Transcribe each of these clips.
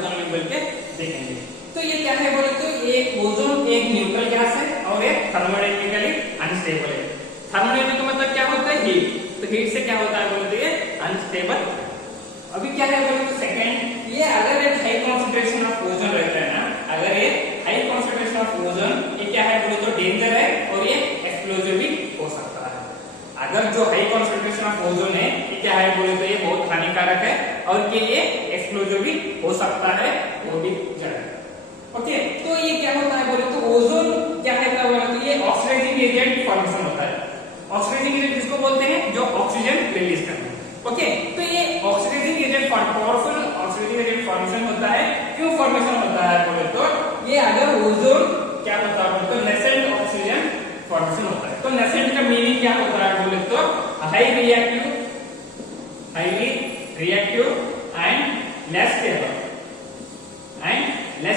Ozone layer बोल के देखेंगे। तो ये क्या है बोले तो ये ओजोन एक न्यूट्रल गैस है और ये थर्मोडायनेमिकली अनस्टेबल है। थर्मोडायनेमिक का मतलब क्या होता है हीट, तो हीट से क्या होता है बोले तो ये अनस्टेबल। अभी क्या है बोले तो सेकंड, ये अगर एक हाई कॉन्सेंट्रेशन ऑफ ओजोन रहता है ना, अगर ये हाई कॉन्सेंट्रेशन ऑफ ओजोन ये क्या है बोले तो डेंजर है और ये एक्सप्लोजिव भी हो सकता है। अगर जो हाई कॉन्सेंट्रेशन ऑफ ओजोन है ये क्या है बोले तो ये बहुत हानिकारक है और कि ये एक्सप्लोजिव भी हो सकता है, वो भी जड़। ओके, तो ये क्या होता है बोले तो ओजोन क्या कहता है बोले तो ये ऑक्सीडाइजिंग एजेंट फॉर्मेशन होता है। ऑक्सीडाइजिंग एजेंट किसको बोलते हैं, जो ऑक्सीजन रिलीज करते हैं। ओके, तो ये oxidising agent powerful oxidising agent formation होता है। क्यों फॉर्मेशन होता है बोले तो ये अगर ओजोन क्या होता है बोले तो नेसेंट ऑक्सीजन फॉर्मेशन होता है। तो नेसेंट का मीनिंग क्या होता है बोले तो highly reactive and less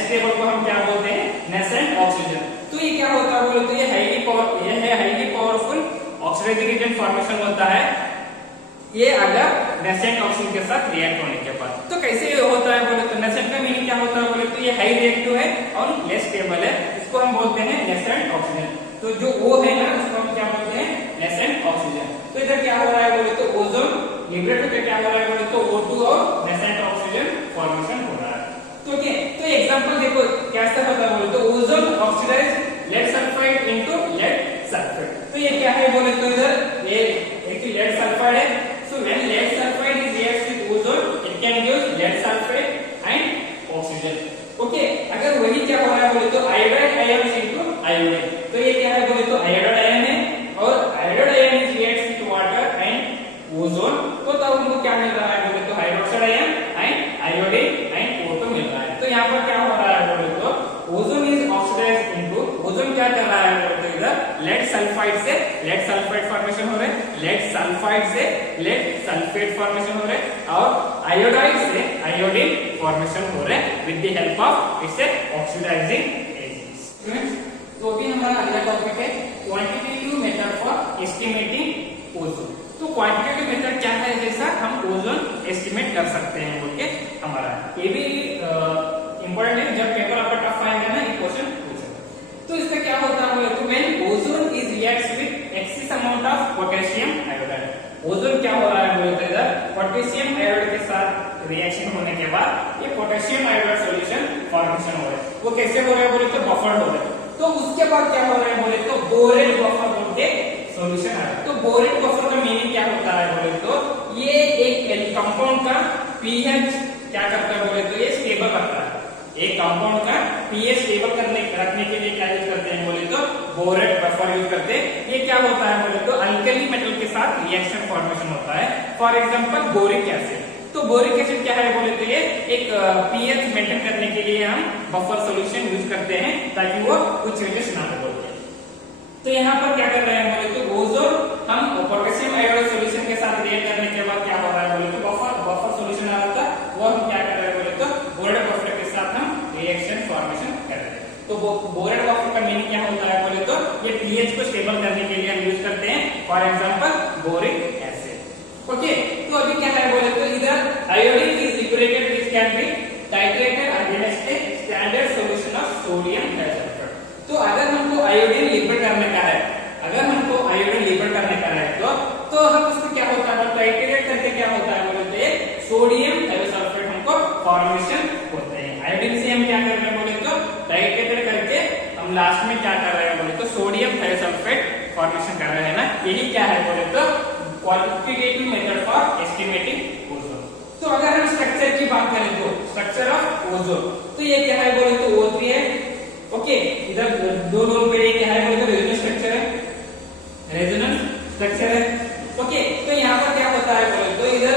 stable को हम क्या बोलते हैं, नेसेंट ऑक्सीजन। तो ये क्या होता है बोले तो ये highly powerful oxidising agent formation होता है, ये अगर नेसेंट ऑक्सीजन के साथ रिएक्ट होने के बाद। तो कैसे ये होता है बोले तो नेसेंट का मीनिंग क्या होता है बोले तो ये हाई रिएक्टिव है और लेस स्टेबल है, इसको हम बोलते हैं नेसेंट ऑक्सीजन। तो जो O है ना उसको हम क्या बोलते हैं, नेसेंट ऑक्सीजन। तो इधर क्या हो रहा है बोले तो ओजोन लिबरेट होकर क्या हो रहा है बोले तो O2 और नेसेंट ऑक्सीजन फॉर्मेशन हो रहा है। तो ओके, तो एग्जांपल देखो कैसे होता है बोले तो ozone oxidize lead sulphide into lead sulphide. तो ये क्या है बोले तो इधर ये एक लेड सल्फाइड है। So when lead sulfide is reacts with ozone, it can give lead sulfide and oxygen. Okay, अगर वही क्या हो रहा है बोले तो iodide ions into iodine। तो ये क्या है बोले तो iodide ion है और iodide ion is reacts with water and ozone। तो तब हमको क्या मिल रहा है बोले तो hydroxide ion and iodine and O2 मिल रहा है। तो यहाँ पर क्या हो रहा है बोले तो ozone is oxidized into ozone क्या कर रहा है बोले तो इधर लेड सल्फाइड से लेड सल्फाइड फॉर्मेशन हो रहे हैं, लेड सल्फाइड से लेड सल्फेट फॉर्मेशन हो रहे हैं और आयोडाइड से आयोडीन फॉर्मेशन हो रहे हैं विद द हेल्प ऑफ इससे ऑक्सीडाइजिंग एजेंट्स। तो अभी हमारा अगला टॉपिक है quantitative method for estimating ozone. तो क्वांटिटेटिव मेथड क्या है, जैसा हम ओजोन एस्टिमेट कर सकते हैं बोल के हमारा ये भी इंपॉर्टेंट है, जब पेपर आपका टफ आएगा ना ये क्वेश्चन पूछ सकते हैं। तो इसका क्या होता है बोले तो when ozone is reacts with excess amount of potassium iodide. Ozone क्या हो रहा है बोले तो इधर पोटेशियम आयोडाइड के साथ रिएक्शन होने के बाद ये पोटेशियम आयोडाइड सॉल्यूशन फॉर्मेशन हो रहा है। वो कैसे हो रहा है बोले तो बफर्ड हो रहा है। तो उसके बाद क्या हो रहा है बोले तो बोरेड बफर बोल के सॉल्यूशन आ रहा है। तो बोरेड बफर का मीनिंग क्या होता है बोले तो ये एक कंपाउंड का पीएच क्या करता है बोले तो ये स्टेबल रखता है। एक कंपाउंड का पीएच स्टेबल रखने के लिए क्या यूज करते हैं बोले तो बोरेड बफर यूज करते हैं। ये क्या होता है बोले तो अल्कली मेटल के साथ रिएक्शन फॉर्मेशन होता है। For example boric acid. तो बोरिक एसिड क्या है बोले तो ये एक पीएच मेंटेन करने के लिए हम बफर सॉल्यूशन यूज करते हैं ताकि वो कुछ चेंजेस ना हो। तो यहाँ पर क्या कर रहे हैं बोले तो ओजोन हम पोटेशियम आयोडाइड सॉल्यूशन के साथ रिएक्ट करने के बाद क्या हो रहा है बोले तो बफर सॉल्यूशन आ रहा था, वो हम क्या कर रहे हैं बोले तो बोरेड बफर के साथ हम रिएक्शन फॉर्मेशन कर रहे हैं। तो बोरेड बफर का मीनिंग क्या होता है बोले तो ये पीएच को स्टेबल करने के लिए हम यूज करते हैं, for example boric acid. Okay, तो अभी क्या है बोले तो इधर iodine is liquidated which can be titrated against a standard solution of sodium hydroxide. तो अगर हमको आयोडीन लिक्विड करने का है, अगर हमको आयोडीन लिक्विड करने का है तो हम उसको क्या होता है टाइट्रेट करके क्या होता है बोले तो सोडियम हाइड्रोसल्फेट हमको फॉर्मेशन होते हैं। आयोडीन से हम क्या कर रहे हैं बोले तो टाइट्रेटेड करके हम लास्ट में क्या कर रहे हैं बोले तो सोडियम हाइड्रोसल्फेट फॉर्मेशन कर रहे हैं ना, यही क्या है बोले तो quantitative method for estimating ozone. तो अगर हम स्ट्रक्चर की बात करें तो स्ट्रक्चर ऑफ ओजोन तो ये क्या है बोले तो O3 है। ओके, इधर दो लोन पे क्या है बोले तो रेजोनेंस स्ट्रक्चर है, रेजोनेंस स्ट्रक्चर है। ओके, तो यहाँ पर क्या होता है बोले तो इधर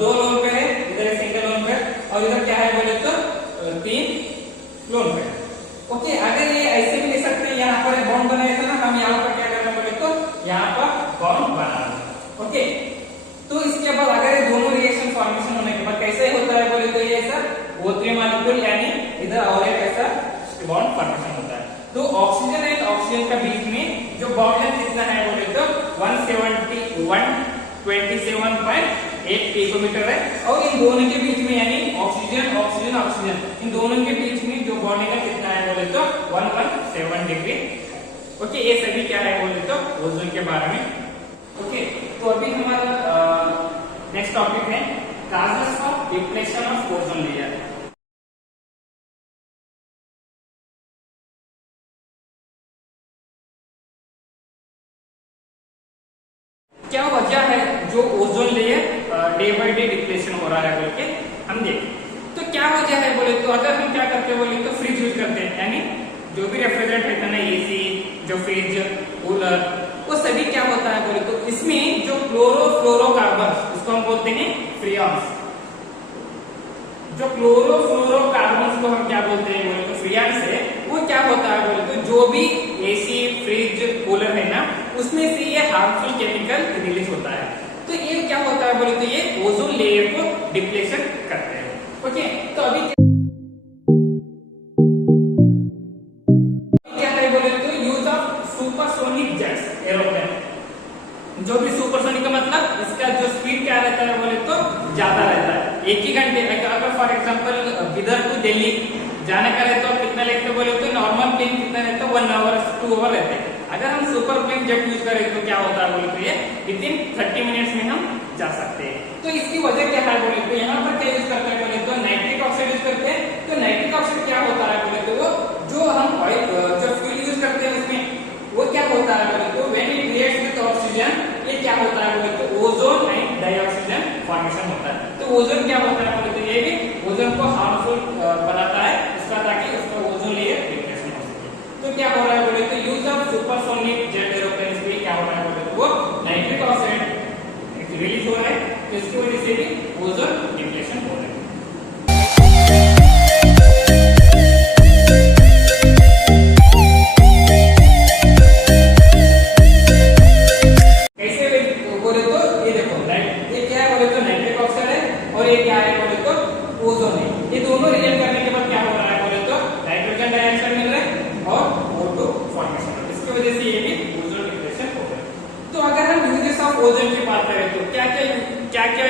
दो लोन पे है, इधर सिंगल लोन पे और इधर क्या है बोले तो तीन लोन पे। ओके, अगर ये ऐसे भी ले सकते हैं, यहाँ पर बॉन्ड बनाया था ना, हम यहाँ पर क्या करना बोले तो यहाँ पर बॉन्ड बनाना। ओके, तो इसके बाद अगर ये दोनों रिएक्शन फॉर्मेशन होने के बाद कैसे होता है बोले तो ये ऐसा O3 मॉलिक्यूल यानी इधर और एक ऐसा बॉन्ड फॉर्मेशन होता है। तो ऑक्सीजन एंड ऑक्सीजन का बीच में जो बॉन्ड लेंथ कितना है बोले तो 127.8 पिकोमीटर है और इन दोनों के बीच में यानी ऑक्सीजन ऑक्सीजन ऑक्सीजन ऑक्सीजन, इन दोनों के बीच में जो बॉन्डिंग का कितना है बोले तो 117 डिग्री। ओके, ये सभी क्या है बोले तो ओजोन के बारे में। ओके, तो अभी हमारा नेक्स्ट टॉपिक है causes of depletion of ozone layer. क्या वजह है जो ozone layer day by day depletion हो रहा है बोल के हम देखें। तो क्या वजह है बोले तो अगर हम क्या करते हैं बोले तो फ्रिज यूज करते हैं, यानी जो भी रेफ्रिजरेट है ना, एसी, जो फ्रिज, कूलर, वो सभी क्या होता है बोले तो इसमें जो क्लोरोफ्लोरोकार्बन, उसको हम बोलते हैं फ्रियॉन्स। जो क्लोरोफ्लोरोकार्बन को हम क्या बोलते हैं बोले तो फ्रियॉन्स है, वो क्या होता है बोले तो जो भी एसी, फ्रिज, कूलर है ना, उसमें से ये हार्मफुल केमिकल रिलीज होता है। तो ये क्या होता है बोले तो ये ओजोन लेयर को डिप्लेशन करते हैं। ओके, तो अभी क्या है बोले तो use of supersonic jets aeroplane. जो भी सुपरसोनिक का मतलब इसका जो स्पीड क्या रहता है बोले तो ज्यादा रहता है। एक ही घंटे अगर फॉर एग्जांपल इधर टू दिल्ली जाने का रहता है कितना लगता बोले तो नॉर्मल प्लेन कितना रहता है 1 आवर 2 आवर रहते हैं। अगर हम सुपर प्लेन जेट यूज करें तो क्या होता है बोले तो ये विदिन 30 मिनट्स में हम जा सकते हैं। तो इसकी वजह क्या है बोले तो यहाँ पर क्या यूज करते हैं बोले तो नाइट्रिक ऑक्साइड यूज करते हैं। तो नाइट्रिक ऑक्साइड क्या होता है बोले तो वो जो हम ऑयल जो फ्यूल यूज करते हैं उसमें वो क्या होता है बोले तो when it reacts with oxygen, ये क्या होता है बोले तो ओजोन एंड डाइऑक्सीजन फॉर्मेशन होता है। तो ओजोन क्या होता है बोले तो ये भी ओजोन को हार्मफुल बनाता है उसका, ताकि उसका ओजोन लेयर डिप्लेशन हो सके। तो क्या हो रहा है बोले तो use of supersonic jet aeroplanes में क्या हो रहा है बोले तो वो नाइट्रिक ऑक्साइड रिलीज हो रहा है, तो इसकी वजह से भी ओजोन डिप्लेशन हो रहा है। ओजोन की बात करें तो क्या क्या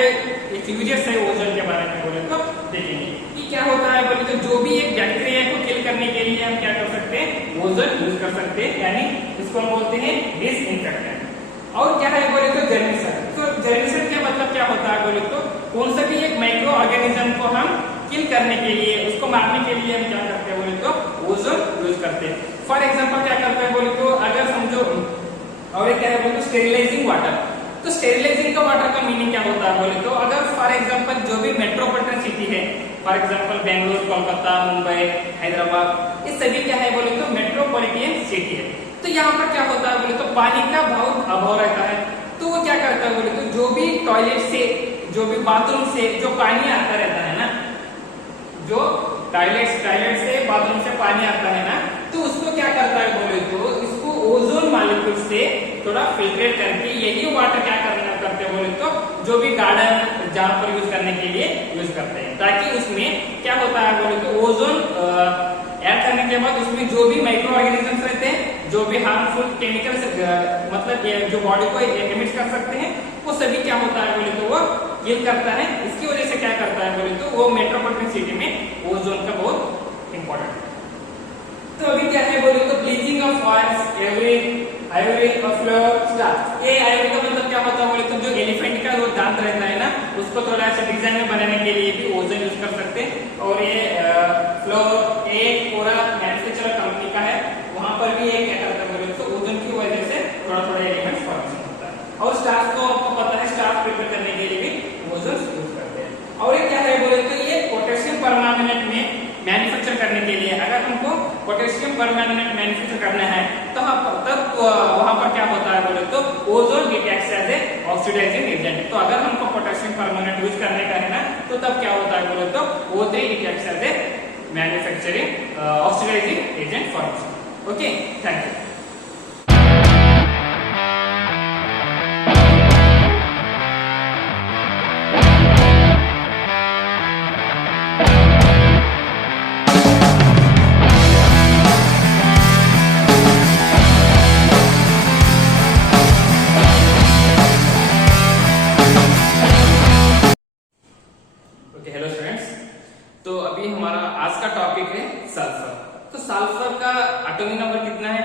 यूजेस है ओजोन के बारे में बोले तो देखेंगे कि क्या होता है बोले तो जो भी एक बैक्टीरिया को किल करने के लिए हम क्या कर सकते हैं, ओजोन यूज कर सकते हैं, यानी इसको हम बोलते हैं डिसइंफेक्टेंट। और क्या है बोले तो जर्मिसाइड। तो जर्मिसाइड का मतलब क्या होता है बोले तो कौन सा भी एक माइक्रो ऑर्गेनिज्म को हम किल करने के लिए, उसको मारने के लिए हम क्या करते हैं बोले तो ओजोन यूज करते हैं। फॉर एग्जाम्पल क्या करते हैं बोले तो अगर समझो, और एक क्या है बोले तो स्टेरिलाइजिंग वाटर। तो स्टेरिलाइजिंग का वाटर का मीनिंग क्या होता है बोले तो अगर फॉर एग्जांपल जो भी मेट्रोपॉलिटन सिटी है, फॉर एग्जांपल बेंगलुरु, कोलकाता, मुंबई, हैदराबाद, ये सभी क्या है बोले तो मेट्रोपॉलिटन सिटी है। तो यहाँ पर क्या होता है बोले तो पानी का बहुत अभाव रहता है। तो वो क्या करता है बोले तो जो भी टॉयलेट से, जो भी बाथरूम से जो पानी आता रहता है ना, जो टॉयलेट से बाथरूम से पानी आता है ना, तो उसको क्या करता है बोले तो इसको ओजोन मॉलिक्यूल से थोड़ा फिल्ट्रेट करके यही वाटर क्या करते हैं बोले तो जो भी गार्डन जहाँ पर यूज करने के लिए यूज करते हैं, ताकि उसमें क्या होता है बोले तो ओजोन ऐड करने के बाद उसमें जो भी माइक्रो ऑर्गेनिजम्स रहते हैं, जो भी हार्मफुल केमिकल्स मतलब जो बॉडी को एमिट कर सकते हैं, वो सभी क्या होता है बोले तो वो किल करता है। इसकी वजह से क्या करता है बोले तो वो मेट्रोपॉलिटन सिटी में ओजोन का बहुत इंपॉर्टेंट है। तो अभी क्या है बोले तो bleaching of oils, iodine of starch. ये आयोडीन का मतलब क्या होता है बोले तो जो एलिफेंट का जो दांत रहता है ना, उसको थोड़ा सा डिजाइन में बनाने के लिए भी ओजोन यूज कर सकते हैं। और ये फ्लोर एक पूरा मैन्युफैक्चरर कंपनी का है, वहां पर भी ये क्या करता है बोले तो ओजोन की वजह से थोड़ा एलिमेंट्स फॉर्मेशन होता है। और स्टार्च को आपको पता है, स्टार्च प्रिपेयर करने के लिए भी ओजोन यूज करते हैं। और ये क्या है बोले तो ये पोटेशियम परमांगनेट में मैन्युफैक्चर करने के लिए, अगर हमको पोटेशियम परमांगनेट मैन्युफैक्चर करना है तो तब वहां पर क्या होता है बोले तो ozone it acts as a oxidizing agent. तो अगर हमको पोटेशियम परमांगनेट यूज करने का है ना, तो तब क्या होता है बोले तो O3 it acts as a manufacturing oxidizing agent formation. Okay, thank you. तो अभी हमारा आज का टॉपिक है सल्फर। तो सल्फर का एटॉमिक नंबर कितना है,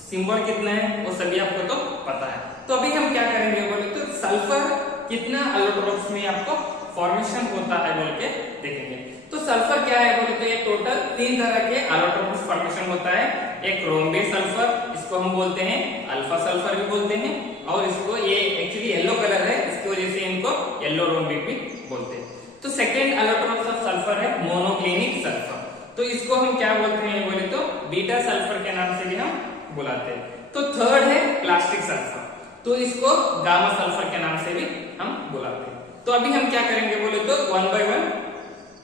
सिंबल कितना है, वो सभी आपको तो पता है। तो अभी हम क्या करेंगे बोले तो सल्फर कितना एलोट्रोप्स में आपको फॉर्मेशन होता है बोल के देखेंगे। तो सल्फर क्या है बोले तो ये टोटल 3 तरह के एलोट्रोप्स फॉर्मेशन होता है। एक रोम्बिक सल्फर, इसको हम बोलते हैं अल्फा सल्फर भी बोलते हैं, और इसको ये एक्चुअली येलो कलर है, इसकी वजह से इनको येलो रोम्बिक भी बोलते हैं। तो सेकेंड एलोट्रोप्स ऑफ सल्फर है मोनोक्लिनिक सल्फर। तो इसको हम क्या बोलते हैं बोले तो बीटा सल्फर के नाम से भी हम बुलाते हैं। तो थर्ड है प्लास्टिक सल्फर, तो इसको गामा सल्फर के नाम से भी हम बुलाते हैं। तो अभी हम क्या करेंगे बोले तो 1 by 1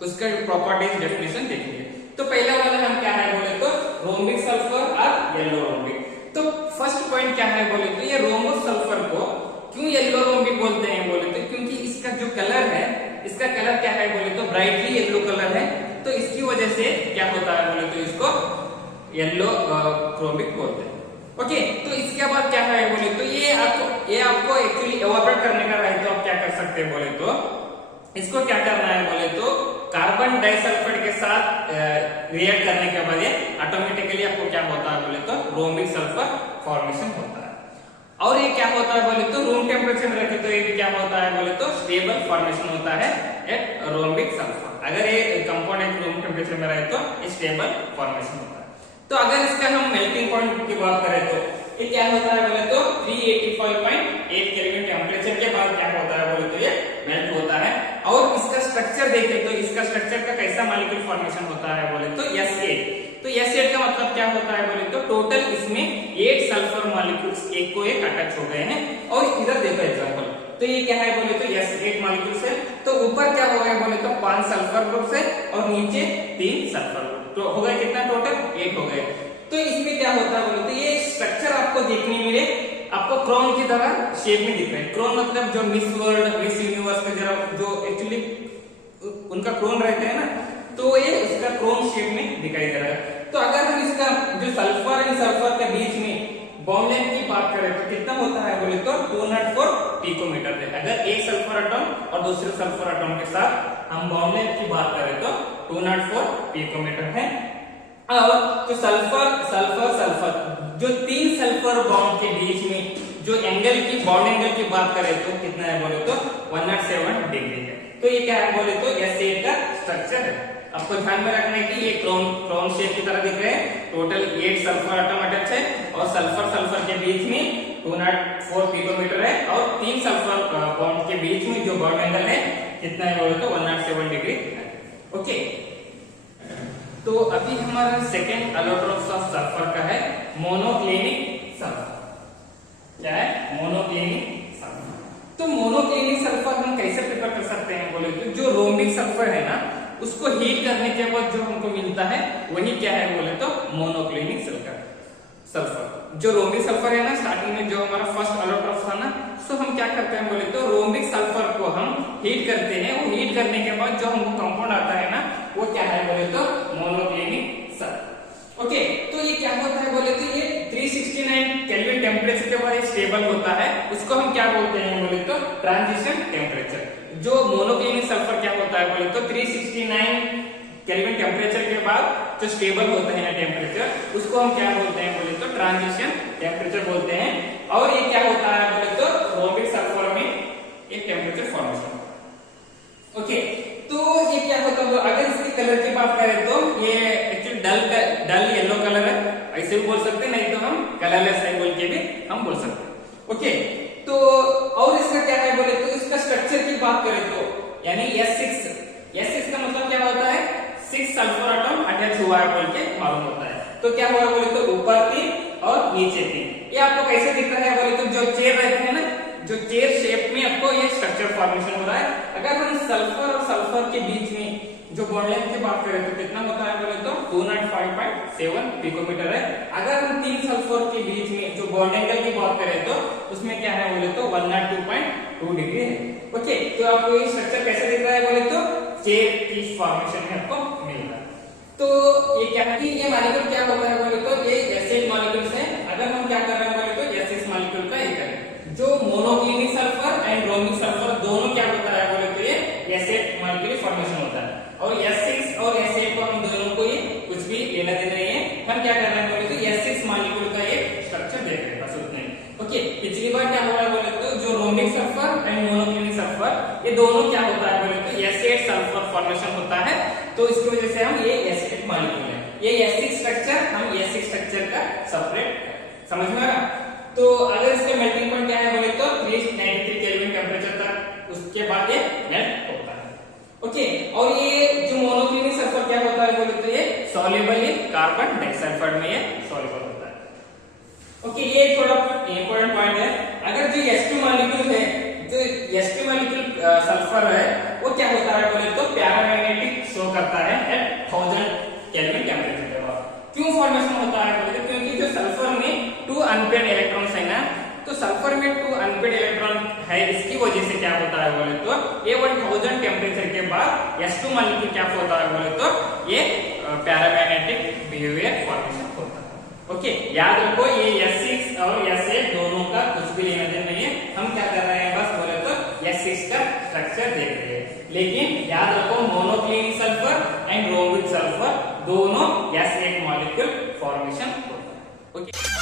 उसका प्रॉपर्टीज डेफिनेशन देखेंगे। तो पहला वाला हम क्या है बोले तो रोम्बिक सल्फर और येलो रोम्बिक। तो फर्स्ट पॉइंट क्या है बोले तो ये रोम्बस सल्फर को क्यों येलो रोम्बिक बोलते हैं बोले तो क्योंकि इसका जो कलर है, इसका कलर क्या है बोले तो ब्राइटली येलो कलर है, तो इसकी वजह से क्या होता है बोले तो इसको येलो क्रोमिक बोलते हैं। ओके, तो इसके बाद क्या है बोले तो ये आपको एक्चुअली एवापोरेट करने का है। तो आप क्या कर सकते हैं बोले तो इसको क्या करना है बोले तो कार्बन डाइसल्फाइड के साथ रिएक्ट करने के बाद ये ऑटोमेटिकली आपको क्या होता है बोले तो रोम्बिक सल्फर फॉर्मेशन होता है। और ये क्या होता है बोले तो रूम टेम्परेचर में रखे तो ये भी क्या होता है बोले तो स्टेबल फॉर्मेशन होता है एट रोम्बिक सल्फर। अगर ये कंपाउंड रूम टेम्परेचर में रहे तो स्टेबल फॉर्मेशन होता है। तो अगर इसका हम मेल्टिंग पॉइंट की बात करें तो ये क्या होता है बोले तो 385.8 केल्विन टेम्परेचर के बाद क्या होता है बोले तो ये मेल्ट होता है। और इसका स्ट्रक्चर देखें तो इसका स्ट्रक्चर का कैसा मॉलिक्यूल फॉर्मेशन होता है बोले तो S8। तो S8 का मतलब क्या होता है बोले तो टोटल इसमें 8 सल्फर मॉलिक्यूल्स एक को एक अटैच हो गए हैं। और इधर देखो एग्जांपल, तो ये क्या है बोले तो S8 मॉलिक्यूल्स है, तो ऊपर क्या हो गया बोले तो 5 सल्फर ग्रुप्स है और नीचे 3 सल्फर ग्रुप, तो हो गए कितना टोटल 8 हो गए। तो इसमें क्या होता है बोले तो ये स्ट्रक्चर आपको देखने मिले आपको क्रोन की तरह शेप में दिख रहा है। क्रोन मतलब जो मिस वर्ल्ड मिस यूनिवर्स का जरा जो एक्चुअली उनका क्रोन रहते हैं ना, तो ये उसका क्रोन शेप में दिखाई दे रहा है। तो अगर हम इसका जो सल्फर एंड सल्फर के बीच में बॉन्ड लेंथ की बात करें तो कितना होता है बोले तो 204 पिकोमीटर है। अगर एक सल्फर एटम और दूसरे सल्फर एटम के साथ हम बॉन्ड लेंथ की बात करें तो 204 पिकोमीटर है। और जो सल्फर जो 3 सल्फर बॉन्ड के बीच में जो एंगल की बॉन्ड एंगल की बात करें तो कितना है बोले तो 107 डिग्री है। तो ये क्या है बोले तो S8 का स्ट्रक्चर है। आपको ध्यान में रखना है कि ये क्रोन शेप की तरह दिख रहे हैं। टोटल 8 सल्फर एटम अटैच है और सल्फर के बीच में 204 पिकोमीटर है और 3 सल्फर बॉन्ड के बीच में जो बॉन्ड एंगल है कितना है बोले तो 107 डिग्री है। ओके, तो अभी हमारा सेकेंड एलोट्रोप्स ऑफ सल्फर का है मोनोक्लिनिक सल्फर। क्या है मोनोक्लिनिक सल्फर? तो मोनोक्लिनिक सल्फर हम कैसे प्रिपेयर कर सकते हैं बोले तो जो रोम्बिक सल्फर है ना उसको हीट करने के बाद जो हमको मिलता है वही क्या है बोले तो मोनोक्लिनिक सल्फर। जो रोम्बिक सल्फर है ना स्टार्टिंग में जो हमारा फर्स्ट एलोट्रोप्स था ना, तो हम क्या करते हैं बोले तो रोम्बिक सल्फर को हम हीट करते हैं। वो हीट करने के बाद जो हमको कंपाउंड आता है ना वो क्या है बोले तो मोनोक्लिनिक सल्फर। ओके, तो ये क्या होता है बोले तो ये 369 केल्विन टेम्परेचर के बाद स्टेबल होता है। उसको हम क्या बोलते हैं बोले तो ट्रांजिशन टेम्परेचर। जो मोनोक्लिनिक सल्फर क्या होता है बोले तो 369 केल्विन टेम्परेचर के बाद जो स्टेबल होता है ना टेम्परेचर, उसको हम क्या बोलते हैं बोले तो ट्रांजिशन टेम्परेचर बोलते हैं। और ये क्या होता है बोले तो रोम्बिक सल्फर में एक टेम्परेचर फॉर्मेशन। ओके, तो ये क्या होता है अगर इसके कलर की बात करें तो ये एक्चुअली डल येलो कलर है, ऐसे भी बोल सकते हैं, नहीं तो हम कलरलेस है बोल के भी हम बोल सकते हैं। ओके, तो और इसका क्या है बोले तो इसका स्ट्रक्चर की बात करें तो यानी S6 का मतलब क्या होता है 6 सल्फर एटम अटैच हुआ है बोल के मालूम होता है। तो क्या हुआ बोले तो ऊपर 3 और नीचे 3। ये आपको कैसे दिख रहा है बोले तो जो चेयर रहते हैं ना, जो चेयर शेप में आपको ये स्ट्रक्चर फॉर्मेशन हो रहा है। अगर हम सल्फर और सल्फर के बीच में जो बॉन्ड लेंथ की बात करें तो कितना होता है बोले तो 205.7 पिकोमीटर है। अगर हम 3 सल्फर के बीच में जो बॉन्ड एंगल की बात करें तो उसमें क्या है बोले तो 102.2 डिग्री है। ओके, तो आपको ये स्ट्रक्चर कैसे दिख रहा है बोले तो चेयर की फॉर्मेशन में आपको मिल रहा है। तो ये क्या है कि ये मॉलिक्यूल क्या होता है बोले तो ये S8 मॉलिक्यूल्स है। अगर हम क्या कर रहे हैं बोले तो S6 मॉलिक्यूल का ये करें। जो monoclinic sulphur and rhombic sulphur दोनों क्या होता है बोले तो ये S8 मॉलिक्यूल फॉर्मेशन होता है और S6 लेना देना नहीं है, हम क्या कर रहे हैं बोले तो S6 मॉलिक्यूल का एक स्ट्रक्चर देख रहे हैं, बस उतना ही। ओके, पिछली बार क्या हो रहा है बोले तो जो rhombic sulphur and monoclinic sulphur ये दोनों क्या होता है बोले तो S8 सल्फर फॉर्मेशन होता है, तो इसकी वजह से हम ये S8 मॉलिक्यूल है, ये S6 स्ट्रक्चर हम S6 स्ट्रक्चर का सेपरेट समझ में आ रहा। तो अगर इसका मेल्टिंग पॉइंट क्या है बोले तो 393 केल्विन टेंपरेचर तक, उसके बाद ये मेल्ट होता है। ओके, और ये जो मोनोक्लिनिक सल्फर क्या होता है बोले तो ये सॉल्युबल इन कार्बन डाइसल्फाइड में ये सॉल्युबल होता है। ओके, ये थोड़ा इंपॉर्टेंट पॉइंट है। अगर जो S2 मॉलिक्यूल है, जो S2 मॉलिक्यूल सल्फर है, वो क्या होता है बोले तो पैरामैग्नेटिक शो करता है एट 1000 केल्विन टेंपरेचर के बाद। क्यों फॉर्मेशन होता है बोले तो क्योंकि जो सल्फर में 2 अनपेड इलेक्ट्रॉन्स है ना, तो सल्फर में 2 अनपेड इलेक्ट्रॉन है, इसकी वजह से क्या होता है बोले तो ये 1000 टेंपरेचर के बाद S2 मॉलिक्यूल क्या होता है बोले तो ये पैरामैग्नेटिक बिहेवियर फॉर्मेशन होता है। ओके, याद रखो ये S6 और S8 दोनों का कुछ भी लेना देना नहीं है, हम क्या कर रहे हैं बस बोले तो S6 का स्ट्रक्चर देख रहे हैं। लेकिन याद रखो monoclinic sulphur and rhombic sulphur दोनों S8 मॉलिक्यूल फॉर्मेशन होता है। ओके।